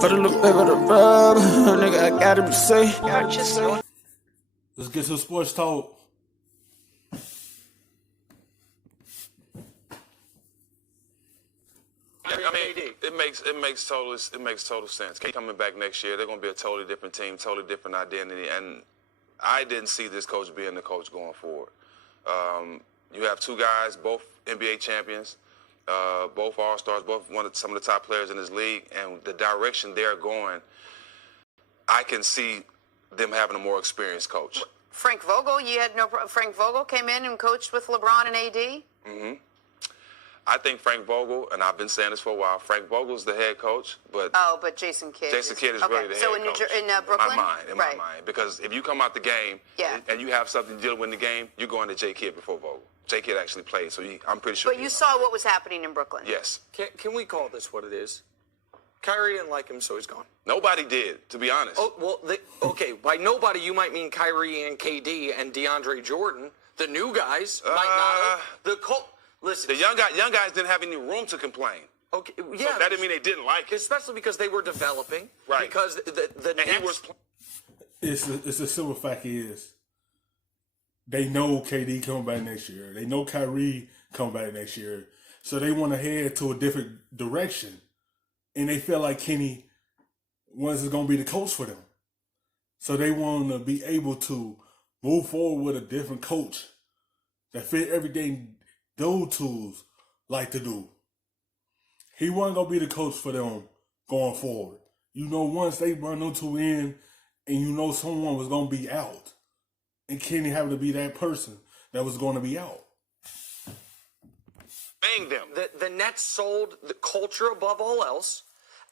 Put a little bit of the rub, nigga, I gotta be safe. Let's get some sports talk. I mean, it makes total sense. KD coming back next year, they're gonna be a totally different team, totally different identity, and I didn't see this coach being the coach going forward. You have two guys, both NBA champions, both All-Stars, both some of the top players in this league, and the direction they're going, I can see them having a more experienced coach. Frank Vogel, Frank Vogel came in and coached with LeBron and AD? Mm-hmm. I think Frank Vogel, and I've been saying this for a while, Frank Vogel's the head coach, but but Jason Kidd is really the head coach. So in Brooklyn? In my mind, because if you come out the game and you have something to deal with in the game, you're going to J. Kidd before Vogel. J. Kidd actually played, so I'm pretty sure. But you saw what was happening in Brooklyn. Yes. Can we call this what it is? Kyrie didn't like him, so he's gone. Nobody did, to be honest. Oh, well, okay, by nobody, you might mean Kyrie and KD and DeAndre Jordan. The new guys might not have. Listen, the young guys didn't have any room to complain. Okay, yeah. So that didn't mean they didn't like it. Especially because they were developing. Right. Because the and he was. It's a simple fact is, they know KD coming back next year. They know Kyrie coming back next year. So they want to head to a different direction. And they feel like Kenny was going to be the coach for them. So they want to be able to move forward with a different coach that fit everything those tools like to do. He wasn't going to be the coach for them going forward. You know, once they run them two in and you know someone was going to be out, and Kenny having to be that person that was going to be out. Bang them. The Nets sold the culture above all else.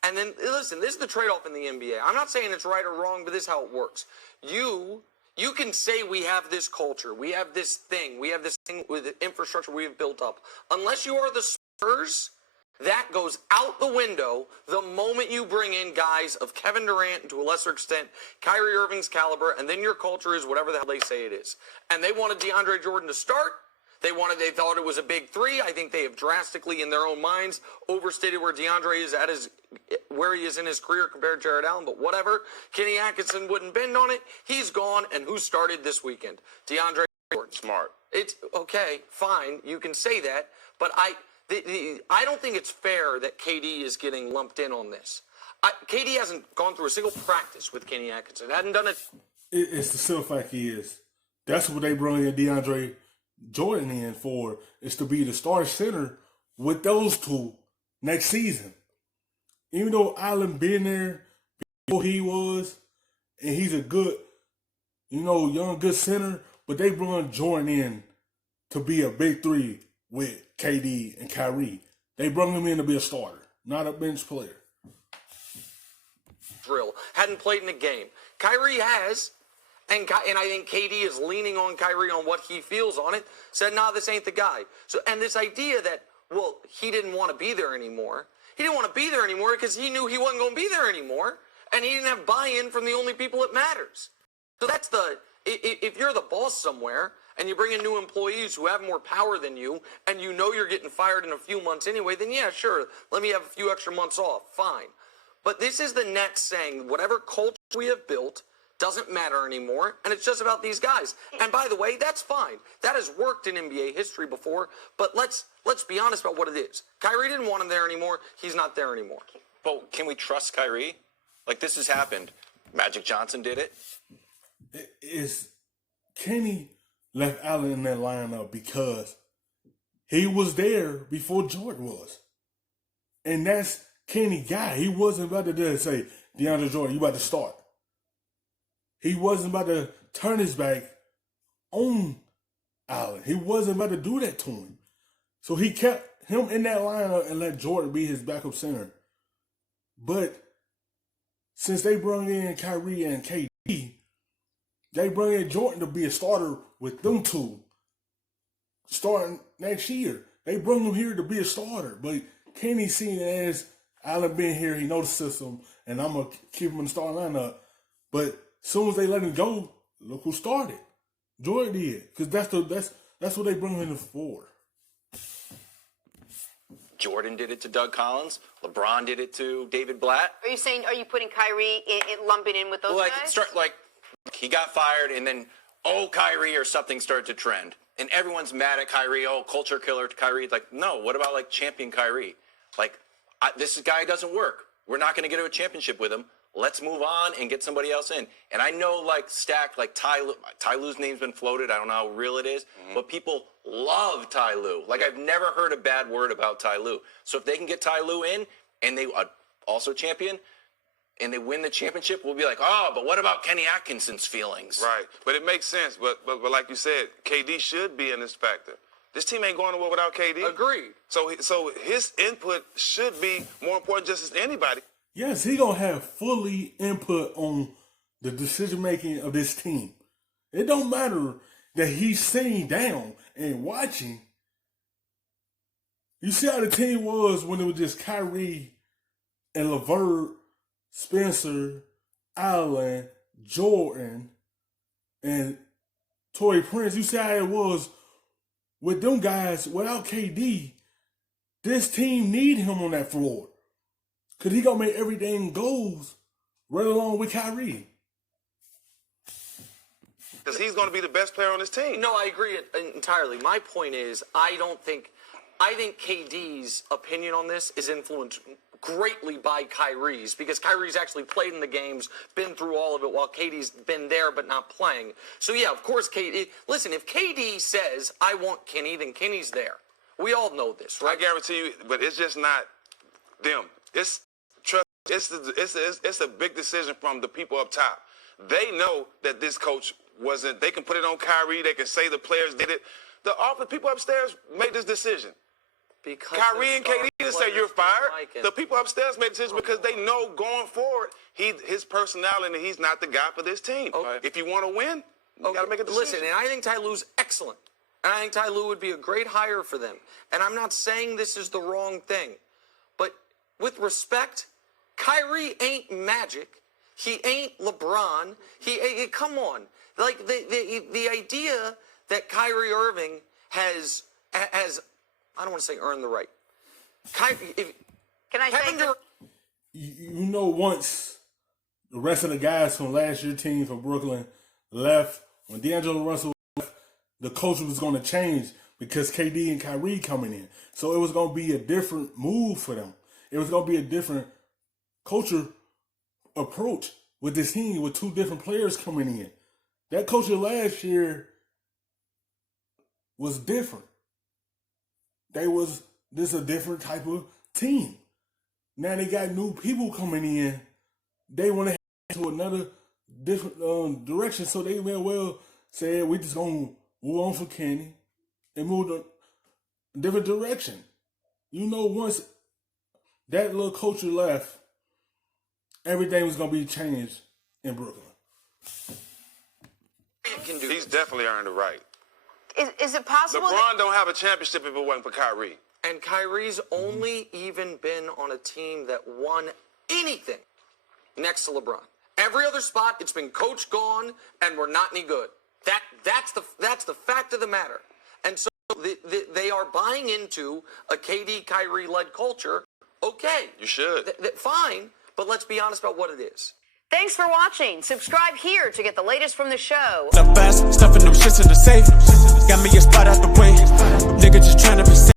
And then, listen, this is the trade-off in the NBA. I'm not saying it's right or wrong, but this is how it works. You can say we have this culture, we have this thing with the infrastructure we have built up. Unless you are the Spurs, that goes out the window the moment you bring in guys of Kevin Durant and to a lesser extent Kyrie Irving's caliber, and then your culture is whatever the hell they say it is. And they wanted DeAndre Jordan to start. They thought it was a big three. I think they have drastically, in their own minds, overstated where DeAndre is where he is in his career compared to Jared Allen. But whatever, Kenny Atkinson wouldn't bend on it. He's gone, and who started this weekend? DeAndre Jordan. Smart. It's okay, fine. You can say that, but I don't think it's fair that KD is getting lumped in on this. KD hasn't gone through a single practice with Kenny Atkinson. Hadn't done it. It's the simple fact is, that's what they brought in DeAndre Jordan in for, is to be the star center with those two next season. Even though Allen been there before he was, and he's a good, young good center, but they brought Jordan in to be a big three with KD and Kyrie. They brought him in to be a starter, not a bench player. Drill. Hadn't played in a game. Kyrie has. And I think KD is leaning on Kyrie on what he feels on it. Said, nah, this ain't the guy. So, and this idea that, well, he didn't want to be there anymore. He didn't want to be there anymore because he knew he wasn't going to be there anymore. And he didn't have buy-in from the only people that matters. So that's if you're the boss somewhere and you bring in new employees who have more power than you and you know you're getting fired in a few months anyway, then yeah, sure, let me have a few extra months off. Fine. But this is the Nets saying whatever culture we have built doesn't matter anymore, and it's just about these guys. And by the way, that's fine. That has worked in NBA history before, but let's be honest about what it is. Kyrie didn't want him there anymore. He's not there anymore. But can we trust Kyrie? Like, this has happened. Magic Johnson did it. Kenny left Allen in that lineup because he was there before Jordan was. And that's Kenny guy. He wasn't about to just say, DeAndre Jordan, you about to start. He wasn't about to turn his back on Allen. He wasn't about to do that to him. So he kept him in that lineup and let Jordan be his backup center. But since they brought in Kyrie and KD, they brought in Jordan to be a starter with them two starting next year. They brought him here to be a starter. But Kenny seeing it as Allen being here, he knows the system, and I'm going to keep him in the starting lineup. But as soon as they let him go, look who started. Jordan did. Because that's what they bring him in for. Jordan did it to Doug Collins. LeBron did it to David Blatt. Are you putting Kyrie lumping in with those guys? He got fired, and then, Kyrie or something started to trend. And everyone's mad at Kyrie. Culture killer to Kyrie. It's like, no, what about, champion Kyrie? This guy doesn't work. We're not going to get to a championship with him. Let's move on and get somebody else in. And I know, Ty Lue's name's been floated. I don't know how real it is, but people love Ty Lue. I've never heard a bad word about Ty Lue. So if they can get Ty Lue in, and they are also champion, and they win the championship, we'll be like, but what about Kenny Atkinson's feelings? Right. But it makes sense. But like you said, KD should be in this factor. This team ain't going nowhere without KD. Agreed. So his input should be more important just as anybody. Yes, he gonna have fully input on the decision making of this team. It don't matter that he's sitting down and watching. You see how the team was when it was just Kyrie and LeVert, Spencer, Allen, Jordan, and Torrey Prince. You see how it was with them guys without KD. This team need him on that floor. Because he going to make everything goes right along with Kyrie. Because he's going to be the best player on this team. No, I agree entirely. My point is, I think KD's opinion on this is influenced greatly by Kyrie's, because Kyrie's actually played in the games, been through all of it, while KD's been there but not playing. So yeah, of course, KD. Listen, if KD says, I want Kenny, then Kenny's there. We all know this, right? I guarantee you, but it's just not them. It's a big decision from the people up top. They know that this coach wasn't. They can put it on Kyrie. They can say the players did it. The office people upstairs made this decision. Because Kyrie and KD didn't say you're fired. The people upstairs made the decision because they know going forward, his personality, he's not the guy for this team. Okay. If you want to win, you got to make a decision. Listen, and I think Ty Lue's excellent. And I think Ty Lue would be a great hire for them. And I'm not saying this is the wrong thing. But with respect, Kyrie ain't Magic. He ain't LeBron. Come on. The idea that Kyrie Irving has I don't want to say earned the right. Can I say you know, once the rest of the guys from last year's team from Brooklyn left, when D'Angelo Russell left, the culture was going to change because KD and Kyrie coming in. So it was going to be a different move for them. It was going to be a different culture approach with this team with two different players coming in. That culture last year was different. This is a different type of team. Now they got new people coming in. They want to head to another different direction, so they may well say, we just going to move on for Kenny and move to a different direction. You know, once that little culture left, everything was going to be changed in Brooklyn. He's definitely earned the right. Is it possible? LeBron don't have a championship if it wasn't for Kyrie. And Kyrie's only even been on a team that won anything next to LeBron. Every other spot, it's been coach gone, and we're not any good. That's the fact of the matter. And so they are buying into a KD Kyrie-led culture. Okay. You should. Fine, but let's be honest about what it is. Thanks for watching. Subscribe here to get the latest from the show. The best, stuffing them shits in the safe. Got me a spot out the way. Nigga just trying to be safe.